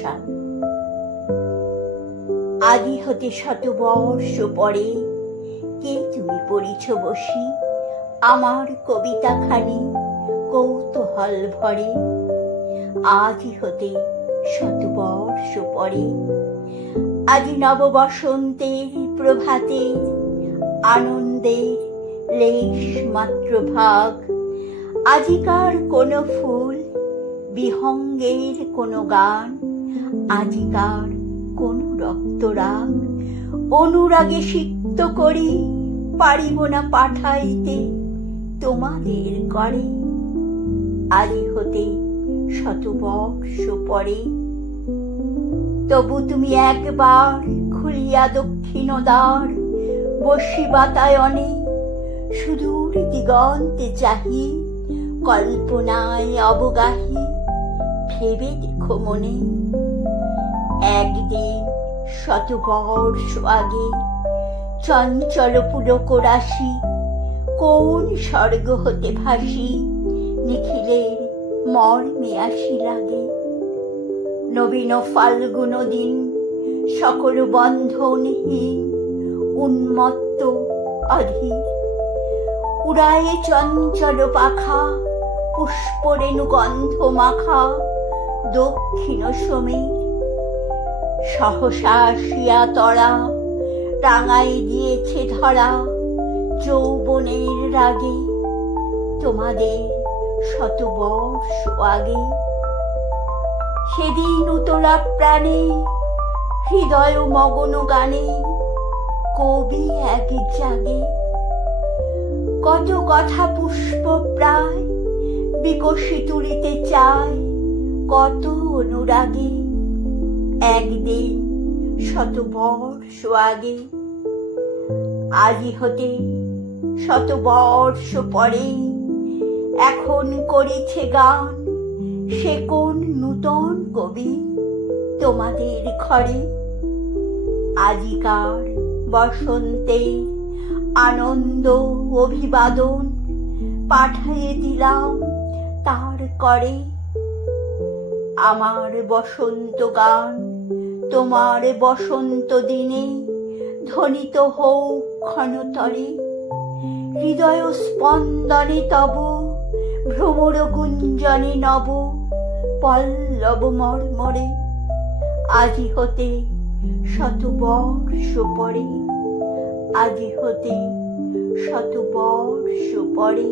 সাল। আদি হতে শতবর্ষ পরে কে তুমি পড়িছ বসি আমার কবিতাখানি কৌতূহল ভরে। আদি হতে শতবর্ষ পরে আজি নব বসন্তের প্রভাতে আনন্দের লেশ মাত্র ভাগ। আজিকার কোন ফুল বিহঙ্গের কোন গান, আজিকার কোন রক্তরাগ অনুরাগে সিক্ত করি পারিব না পাঠাইতে তোমাদের করে। আদি হতে শতবর্ষ পরে তবু তুমি একবার খুলিয়া দক্ষিণ দ্বার, বসি বাতায়নে সুদূর দিগন্তে চাহি কল্পনায় অবগাহী ভেবে দেখো মনে। একদিন শতবর্ষ আগে চঞ্চল পুলক রাশি কোন স্বর্গ হতে ভাসি নিখিলের মর্মে আসি লাগে। নবীন ফাল্গুন দিন সকল বন্ধনহীন উন্মত্ত অধীর, উড়ায়ে চঞ্চল পাখা পুষ্পরেণু গন্ধ মাখা দক্ষিণ সমীর। সহসা আসিয়া তরা রাঙাই দিয়েছে ধরা যৌবনের রাগে তোমাদের শতবর্ষ আগে। সেদিন উতলা প্রাণে হৃদয় মগন গানে কবি এক জাগে। কত কথা পুষ্প প্রায় বিকশি তুলিতে চায় কত অনুরাগে। একদিন শতবর্ষ আগে আজি হতে শতবর্ষ পরে এখন করিছে গান সে কোন নূতন কবি তোমাদের ঘরে। আজিকার বসন্তে আনন্দ অভিবাদন পাঠাইয়ে দিলাম তার করে। আমার বসন্ত গান তোমার বসন্ত দিনে ধ্বনিত হোক ক্ষণতরে। হৃদয় স্পন্দনে তব ভ্রমর গুঞ্জনে নব পল্লব মর্মরে। আজি হতে শতবর্ষ পরে, আজি হতে শতবর্ষ পরে।